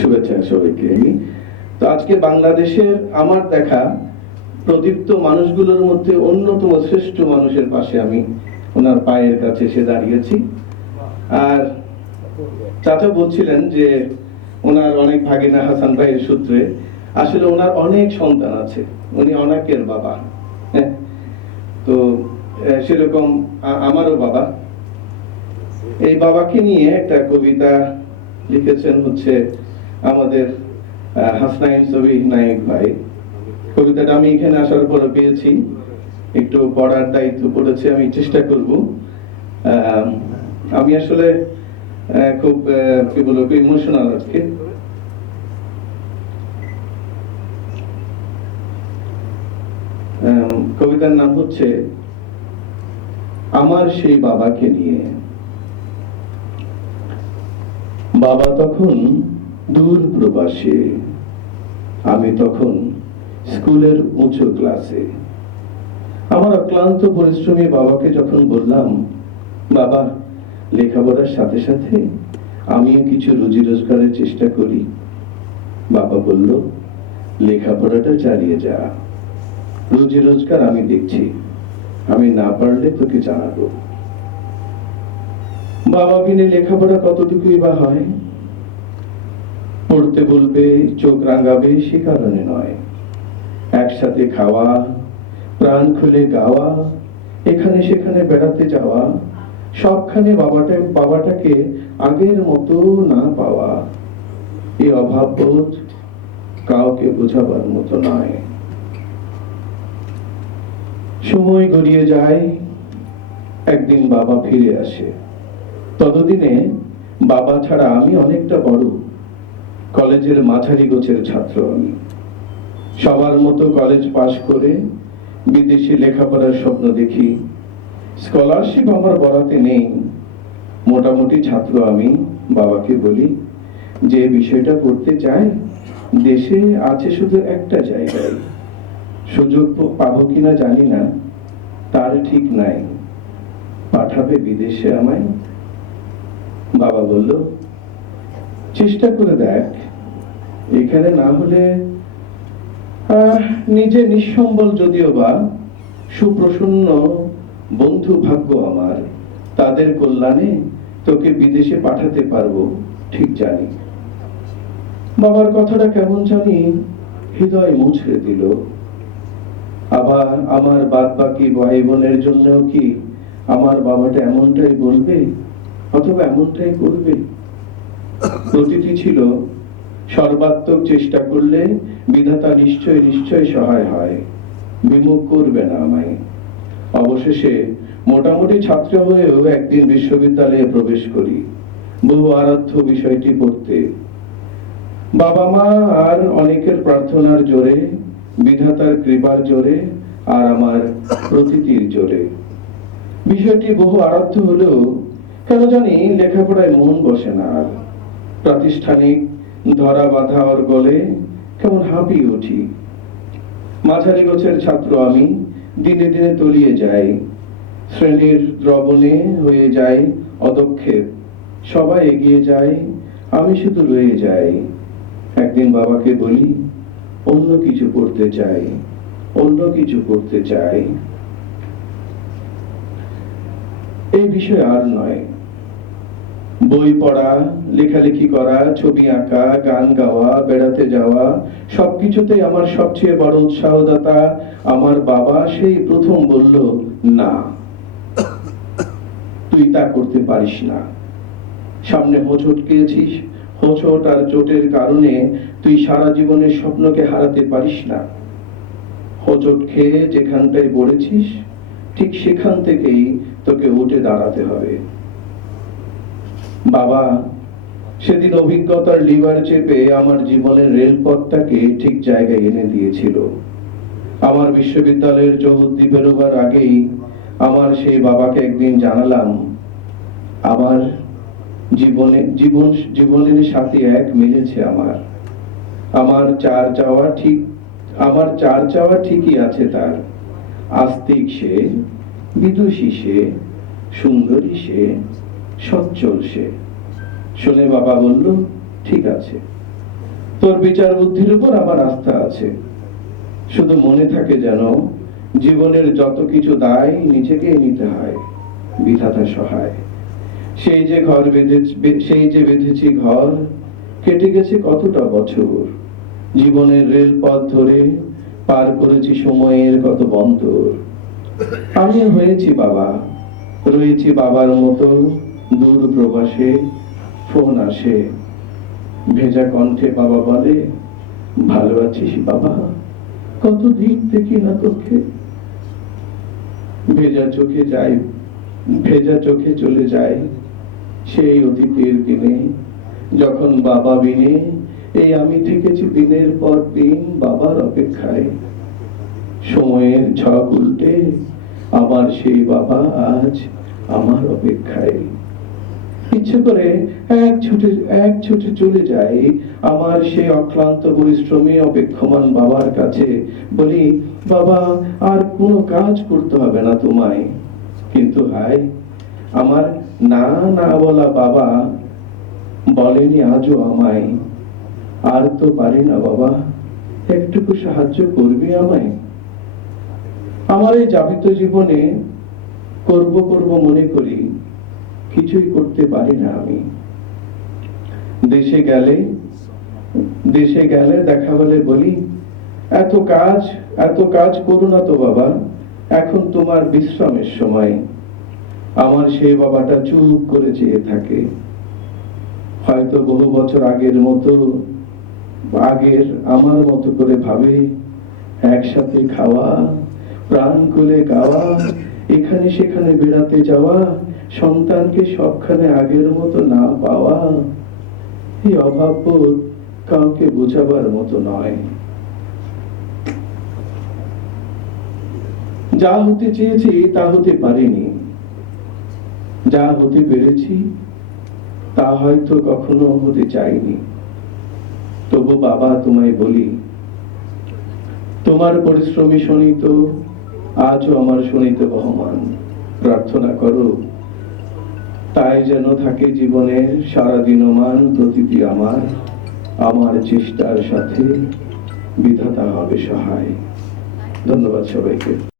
শুভেচ্ছা সবাইকে তো আজকে বাংলাদেশের আমার দেখা প্রদীপ্ত মানুষগুলোর মধ্যে অন্যতম শ্রেষ্ঠ মানুষের পাশে আমি ওনার পায়ের কাছে এসে দাঁড়িয়েছি। আর চাচা বলছিলেন যে ওনার অনেক ভাগিনা হাসান ভাইয়ের সূত্রে আসলে ওনার অনেক সন্তান আছে, উনি অনেকের বাবা। হ্যাঁ? তো সেরকম আমারও বাবা। এই বাবাকে নিয়ে একটা কবিতা লিখেছেন হচ্ছে আমাদের হাসনাইন ছবি নায়ক ভাই। কবিতাটা আমি এখানে আসার পরে পেয়েছি। একটু পড়ার দায়িত্ব পড়েছে, আমি চেষ্টা করব। আমি আসলে খুব কি বলব ইমোশনাল আজকে। কবিতার নাম হচ্ছে, আমার সেই বাবাকে নিয়ে। বাবা তখন দূর প্রবাসে। আমি তখন স্কুলের উঁচু ক্লাসে। আমার অক্লান্ত পরিশ্রমী বাবাকে যখন বললাম, বাবা, লেখাপড়ার সাথে সাথে আমিও কিছু রুজি রোজগারের চেষ্টা করি। বাবা বলল, লেখাপড়াটা চালিয়ে যা। রুজি রোজগার আমি দেখছি। আমি না পারলে তোকে জানাব। বাবা বিনে লেখাপড়া কতটুকুই বা হয় পড়তে বলবে, চোখ রাঙাবে সে কারণে নয়। একসাথে খাওয়া, প্রাণ খুলে গাওয়া, এখানে সেখানে বেড়াতে যাওয়া, সবখানে বাবাটা, বাবাটাকে আগের মতো না পাওয়া এই অভাব বোধ কাউকে বোঝাবার মতো নয়। সময় গড়িয়ে যায়, একদিন বাবা ফিরে আসে। ততদিনে বাবা ছাড়া আমি অনেকটা বড়। কলেজের মাঝারি গোছের ছাত্র আমি। সবার মতো কলেজ পাশ করে বিদেশে লেখাপড়ার স্বপ্ন দেখি। স্কলারশিপ আমার বরাতে নেই। মোটামুটি ছাত্র আমি, বাবাকে বলি, যে বিষয়টা পড়তে চাই দেশে আছে শুধু একটা জায়গায়। সুযোগ পাবো কিনা জানি না, তার ঠিক নাই। পাঠাবে বিদেশে আমায়? বাবা বলল চেষ্টা করে দেখ, এখানে না হলে নিজে নিঃসম্বল যদিও বা সুপ্রসন্ন বন্ধু ভাগ্য আমার, তাদের কল্যাণে তোকে বিদেশে পাঠাতে পারব, ঠিক জানি। বাবার কথাটা কেমন জানি হৃদয় মুছড়ে দিল। আবার আমার বাদ বাকি ভাই বোনের জন্যও কি আমার বাবাটা এমনটাই বলবে, অথবা এমনটাই করবে? প্রতিটি ছিল, সর্বাত্মক চেষ্টা করলে বিধাতা নিশ্চয় নিশ্চয় সহায় হয়। বিমুখ করবে না আমায়। অবশেষে মোটামুটি ছাত্র হয়েও একদিন বিশ্ববিদ্যালয়ে প্রবেশ করি, বহু আরাধ্য বিষয়টি পড়তে। বাবা মা আর অনেকের প্রার্থনার জোরে, বিধাতার কৃপার জোরে আর আমার প্রতীতির জোরে। বিষয়টি বহু আরাধ্য হলেও কেন জানি লেখাপড়ায় মন বসে না আর। প্রাতিষ্ঠানিক ধরা বাঁধা ওর গলে কেমন হাঁপিয়ে উঠি। মাঝারি গোছের ছাত্র আমি দিনে দিনে তলিয়ে যাই। শ্রেণির দ্রবণে হয়ে যাই অদক্ষেপ। সবাই এগিয়ে যায়, আমি শুধু রয়ে যাই। একদিন বাবাকে বলি, অন্য কিছু করতে চাই, অন্য কিছু করতে চাই। এই বিষয়ে আর নয়। বই পড়া, লেখালেখি করা, ছবি আঁকা, গান গাওয়া, বেড়াতে যাওয়া, সবকিছুতেই আমার সবচেয়ে বড় উৎসাহদাতা আমার বাবা। সেই প্রথম বলল, না, তুই তা করতে পারিস না। সামনে হোঁচট খেয়েছিস। হোঁচট আর চোটের কারণে তুই সারা জীবনের স্বপ্নকে হারাতে পারিস না। হোঁচট খেয়ে যেখানটায় পড়েছিস, ঠিক সেখান থেকেই তোকে উঠে দাঁড়াতে হবে। বাবা, সেদিন অভিজ্ঞতার লিভার চেপে আমার জীবনের রেলপথটাকে ঠিক জায়গায় এনে দিয়েছিল। আমার বিশ্ববিদ্যালয়ের চৌহদ্দি বেরোবার আগেই আমার সেই বাবাকে একদিন জানালাম, আমার জীবনে, জীবন, জীবনের সাথে এক মিলেছে আমার। আমার চার চাওয়া ঠিক, আমার চার চাওয়া ঠিকই আছে তার। আস্তিক সে, বিদুষী সে, সুন্দরী সে সচ্ছল সে শুনে বাবা বলল, ঠিক আছে। তোর বিচার বুদ্ধির উপর আমার আস্থা আছে। শুধু মনে থাকে যেন জীবনের যত কিছু দায় নিজেকেই নিতে হয়, বিধাতা সহায়। সেই যে ঘর সেই যে বেঁধেছি ঘর, কেটে গেছে কতটা বছর। জীবনের রেলপথ ধরে পার করেছি সময়ের কত বন্দর আমি হয়েছি বাবা, রয়েছি বাবার মতো দূর প্রবাসে, ফোন আসে, ভেজা কণ্ঠে বাবা বলে, ভালো আছিস বাবা? কতদিন দেখি না তোকে? ভেজা চোখে যাই ভেজা চোখে চলে যায়, সেই অতীতের দিনে, যখন বাবা বিনে, এই আমি থেকেছি দিনের পর দিন বাবার অপেক্ষায়। সময়ের ঝক উল্টে, আমার সেই বাবা আজ আমার অপেক্ষায়। ইচ্ছে করে এক ছুটে এক ছুটে চলে যাই। আমার সেই অক্লান্ত পরিশ্রমী অপেক্ষমান বাবার কাছে বলি, বাবা, আর কোনো কাজ করতে হবে না তোমায়। কিন্তু হায় আমার না না বলা বাবা বলেনি আজও আমায়। আর তো পারি না বাবা, একটুকু সাহায্য করবি আমায়? আমার এই জীবনে করব করব মনে করি। কিছুই করতে পারি না আমি। দেশে গেলে দেশে গেলে দেখা বলে বলি, এত কাজ এত কাজ করো না তো বাবা, এখন তোমার বিশ্রামের সময়। আমার সেই বাবাটা চুপ করে চেয়ে থাকে। হয়তো বহু বছর আগের মতো, আগের আমার মতো করে ভাবে, একসাথে খাওয়া প্রাণ খুলে গাওয়া এখানে সেখানে বেড়াতে যাওয়া, সন্তানকে সবখানে আগের মতো না পাওয়া, এই অভাববোধ কাউকে বোঝাবার মতো নয়। যা হতে চেয়েছি তা হতে পারিনি। যা হতে পেরেছি, তা হয়তো কখনো হতে চাইনি। তবু বাবা তোমায় বলি, তোমার পরিশ্রমী শোনিত আজও আমার শুনিতে বহমান। প্রার্থনা করো, তাই যেন থাকে জীবনের সারা দিনমান প্রতিটি আমার। আমার চেষ্টার সাথে বিধাতা হবে সহায়। ধন্যবাদ সবাইকে।